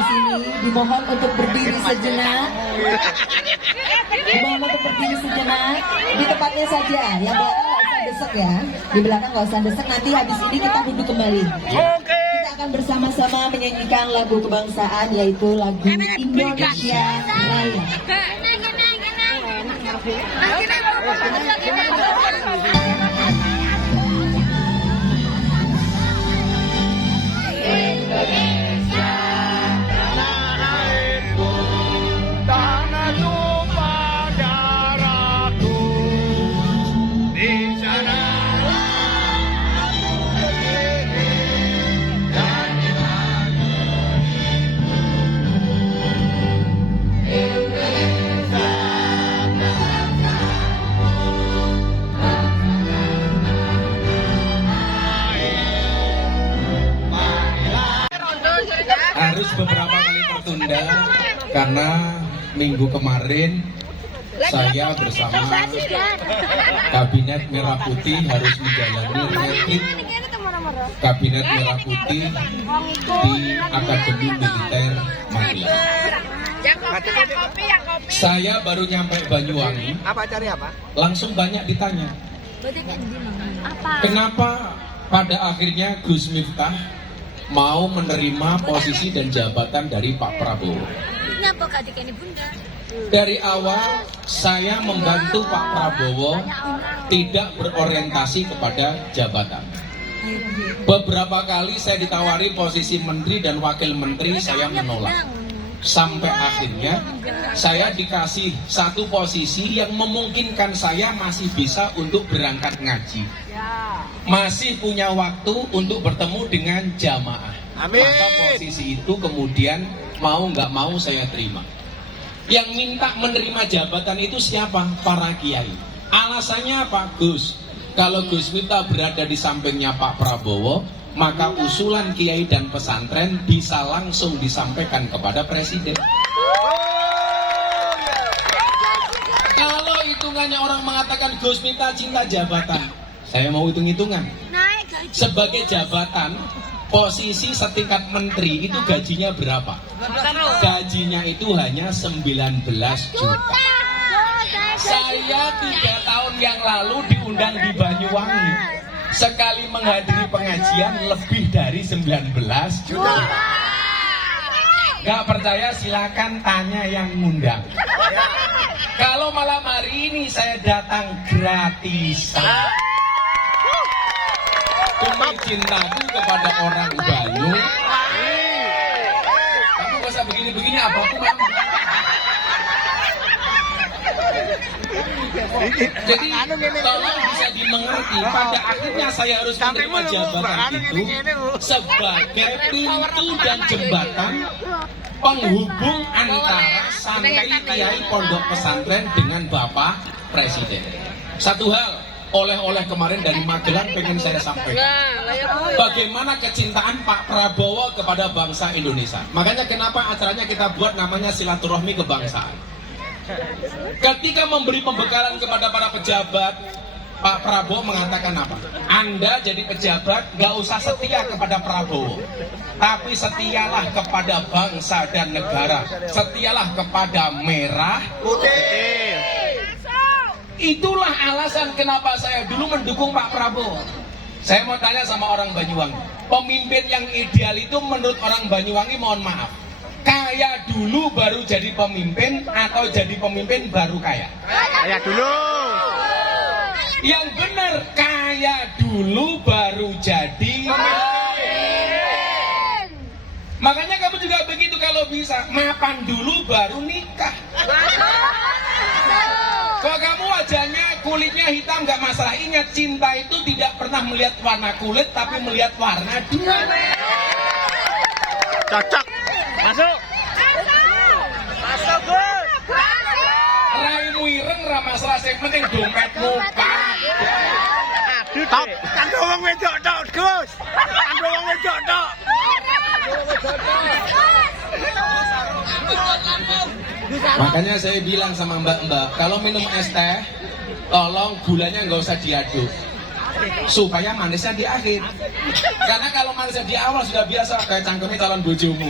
di sini dimohon untuk berdiri sejenak. Dimohon untuk berdiri sejenak di tempatnya saja. Yang belakang nggak usah desek ya. Di belakang nggak usah desek. Nanti habis ini kita duduk kembali. Kita akan bersama-sama menyanyikan lagu kebangsaan, yaitu lagu Indonesia Raya. Harus beberapa kali tertunda karena minggu kemarin saya bersama Kabinet Merah Putih harus menjalani retreat Kabinet Merah Putih di Akademi Militer Magelang. Saya baru nyampe Banyuwangi, langsung banyak ditanya, kenapa pada akhirnya Gus Miftah mau menerima posisi dan jabatan dari Pak Prabowo. Dari awal saya membantu Pak Prabowo tidak berorientasi kepada jabatan. Beberapa kali saya ditawari posisi menteri dan wakil menteri, saya menolak. Sampai akhirnya saya dikasih satu posisi yang memungkinkan saya masih bisa untuk berangkat ngaji, masih punya waktu untuk bertemu dengan jamaah. Amin. Maka posisi itu kemudian mau nggak mau saya terima. Yang minta menerima jabatan itu siapa? Para kiai. Alasannya apa? Gus, kalau Gus Miftah berada di sampingnya Pak Prabowo, maka usulan kiai dan pesantren bisa langsung disampaikan kepada presiden. Kalau hitungannya orang mengatakan Gus Miftah cinta jabatan, saya mau hitung-hitungan. Sebagai jabatan, posisi setingkat menteri itu gajinya berapa? Gajinya itu hanya 19 juta. Saya 3 tahun yang lalu diundang di Banyuwangi. Sekali menghadiri pengajian lebih dari 19 juta. Gak percaya silakan tanya yang ngundang. Kalau malam hari ini saya datang gratisan, demi cintaku kepada orang Banyu. Kamu gak usah begini-begini, apapun mau. Jadi tolong bisa dimengerti, pada akhirnya saya harus menerima jabatan itu sebagai pintu dan jembatan penghubung antara santri kiai pondok pesantren dengan Bapak Presiden. Satu hal, oleh-oleh kemarin dari Magelang pengen saya sampaikan, bagaimana kecintaan Pak Prabowo kepada bangsa Indonesia. Makanya kenapa acaranya kita buat namanya silaturahmi kebangsaan. Ketika memberi pembekalan kepada para pejabat, Pak Prabowo mengatakan apa? Anda jadi pejabat gak usah setia kepada Prabowo, tapi setialah kepada bangsa dan negara. Setialah kepada merah putih. Itulah alasan kenapa saya dulu mendukung Pak Prabowo. Saya mau tanya sama orang Banyuwangi, pemimpin yang ideal itu menurut orang Banyuwangi, mohon maaf, kaya dulu baru jadi pemimpin atau jadi pemimpin baru kaya? Kaya dulu. Yang benar, kaya dulu baru jadi pemimpin. Makanya kamu juga begitu kalau bisa, mapan dulu baru nikah. Kalau kamu wajahnya kulitnya hitam gak masalah, ingat cinta itu tidak pernah melihat warna kulit tapi melihat warna dia. Cocok. Masuk. Masuk, Gus. Raimu ireng ra masalah, sing penting dompetmu pak. Aduh, top. Kanggo wong wedok tok, Gus. Kanggo wong wedok tok. Makanya saya bilang sama mbak-mbak, kalau minum es teh, tolong gulanya nggak usah diaduk, supaya manisnya di akhir. Karena kalau manisnya di awal sudah biasa, kayak cangkemnya calon bojomu.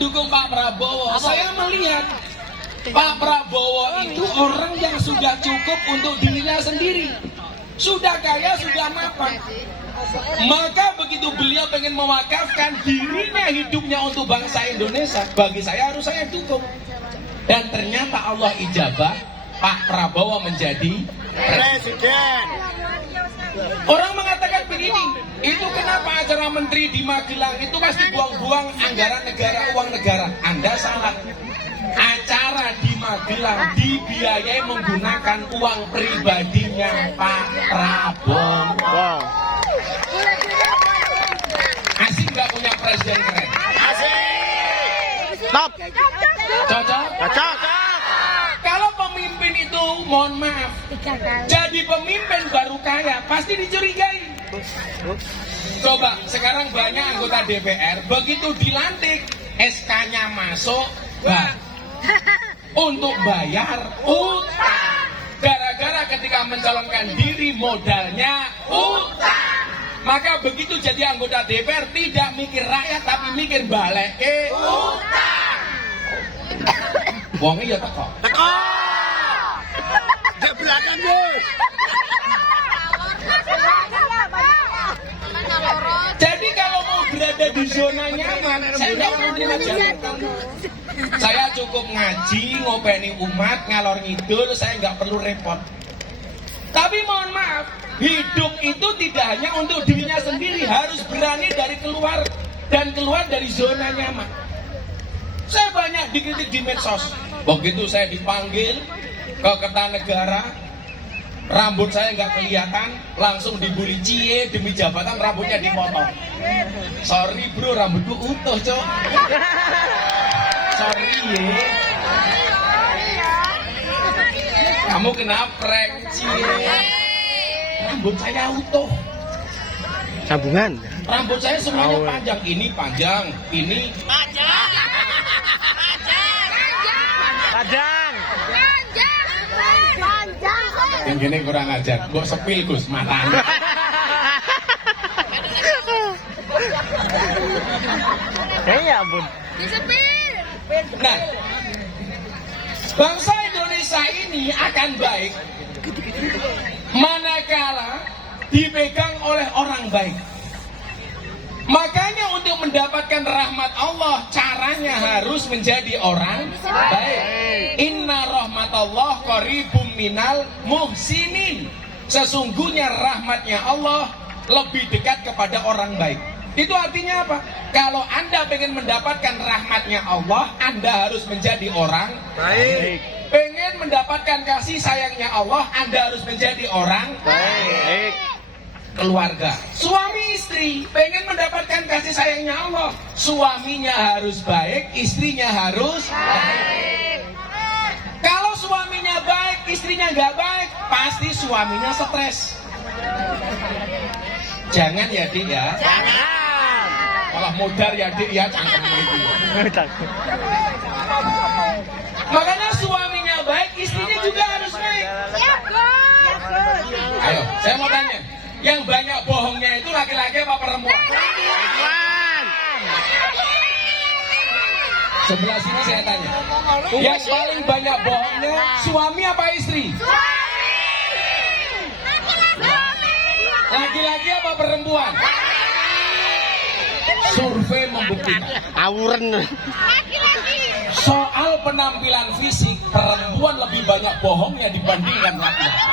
mendukung Pak Prabowo. Saya melihat Pak Prabowo itu orang yang sudah cukup untuk dirinya sendiri. Sudah kaya, sudah mapan. Maka begitu beliau pengen mewakafkan dirinya hidupnya untuk bangsa Indonesia, bagi saya harus saya dukung. Dan ternyata Allah ijabah, Pak Prabowo menjadi Presiden. orang mengatakan begini, itu kenapa acara menteri di Magelang itu pasti buang-buang anggaran negara, uang negara. Anda salah. Acara di Magelang dibiayai menggunakan uang pribadinya Pak Prabowo. Wow. Asik nggak punya presiden keren? Asik. Top. Cocok? Cocok. Kalau pemimpin itu, mohon maaf, jadi pemimpin baru kaya, pasti dicurigai. Coba, sekarang banyak anggota DPR, begitu dilantik, SK-nya masuk, untuk bayar utang. Gara-gara ketika mencalonkan diri modalnya utang. Maka begitu jadi anggota DPR tidak mikir rakyat tapi mikir balik utang. Wongnya ya teko. Teko. Di belakang, Gus. Jadi kalau mau berada di zona nyaman, saya nggak perlu terima jabatan. Saya cukup ngaji, ngopeni umat, ngalor ngidul, saya nggak perlu repot. Tapi mohon maaf, hidup itu tidak hanya untuk dirinya sendiri, harus berani dari keluar dan keluar dari zona nyaman. Saya banyak dikritik di medsos. Begitu saya dipanggil ke Kertanegara, rambut saya nggak kelihatan, langsung dibully, cie demi jabatan rambutnya dipotong. Sorry bro, rambutku utuh cok. Sorry ye. Kamu kena prank cie. Rambut saya utuh. Sambungan. Rambut saya semuanya panjang. Ini panjang, ini Padang. yang gini kurang ajar. Mbok sepil Gus matanya. Ya ampun. Nah, bangsa Indonesia ini akan baik manakala dipegang oleh orang baik. Makanya untuk mendapatkan rahmat Allah, caranya harus menjadi orang baik. Inna rahmatallah qaribum minal muhsinin. Sesungguhnya rahmatnya Allah lebih dekat kepada orang baik. Itu artinya apa? Kalau Anda pengen mendapatkan rahmatnya Allah, Anda harus menjadi orang Baik. pengen mendapatkan kasih sayangnya Allah, Anda harus menjadi orang Baik. keluarga. Suami istri pengen mendapatkan kasih sayangnya Allah, suaminya harus baik, istrinya harus baik. Kalau suaminya baik, istrinya nggak baik, pasti suaminya stres. Jangan ya dik ya. Jangan. Malah modar ya dik ya, cangkem itu. Makanya suaminya baik, istrinya juga harus baik. Ayo, saya mau tanya, yang banyak bohongnya itu laki-laki apa perempuan? Sebelah sini saya tanya, yang paling banyak bohongnya suami apa istri? Laki-laki apa perempuan? Survei membuktikan. Awuren. Soal penampilan fisik, perempuan lebih banyak bohongnya dibandingkan laki-laki.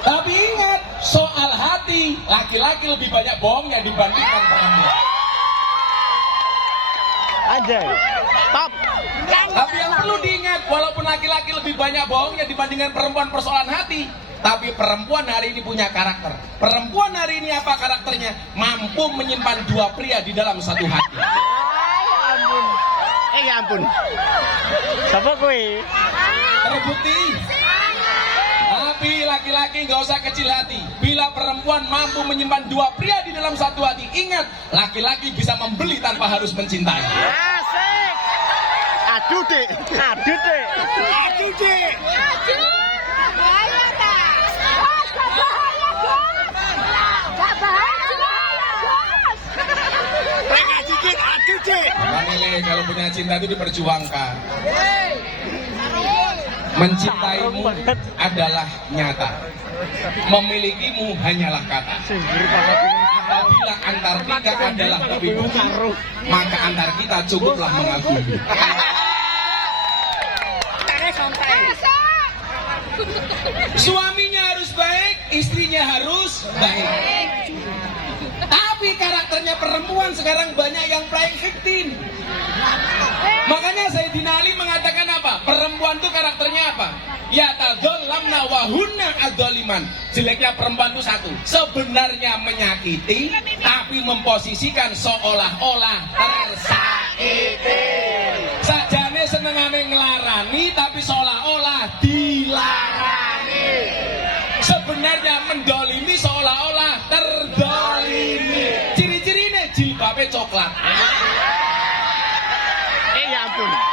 Tapi ingat, soal hati, laki-laki lebih banyak bohongnya dibandingkan perempuan. Aja. Top. Tapi yang perlu diingat, walaupun laki-laki lebih banyak bohongnya dibandingkan perempuan persoalan hati, tapi perempuan hari ini punya karakter. Perempuan hari ini apa karakternya? Mampu menyimpan dua pria di dalam satu hati. Ampun. Ya ampun. Siapa kowe? Terbukti. Tapi laki-laki nggak usah kecil hati. Bila perempuan mampu menyimpan dua pria di dalam satu hati, ingat, laki-laki bisa membeli tanpa harus mencintai. Asik. Aduh dek. Aduh dek. Aduh dek. Cici. Makanya kalau punya cinta itu diperjuangkan. Mencintaimu adalah nyata, memilikimu hanyalah kata. Apabila Antartika adalah lebih bumi, maka Antartika cukuplah mengagumi. Suaminya harus baik, istrinya harus baik. Tapi karakternya perempuan sekarang banyak yang playing victim. Makanya Sayyidina Ali mengatakan apa? Perempuan itu karakternya apa? Ya tadzallamna wa hunna adzaliman. Jeleknya perempuan itu satu, sebenarnya menyakiti tapi memposisikan seolah-olah tersakiti. Sajane senengane nglarani tapi seolah-olah dilarani. Sebenarnya mendolimi seolah-olah terdolimi. Ciri-cirinya jilbabnya coklat. Ya ampun.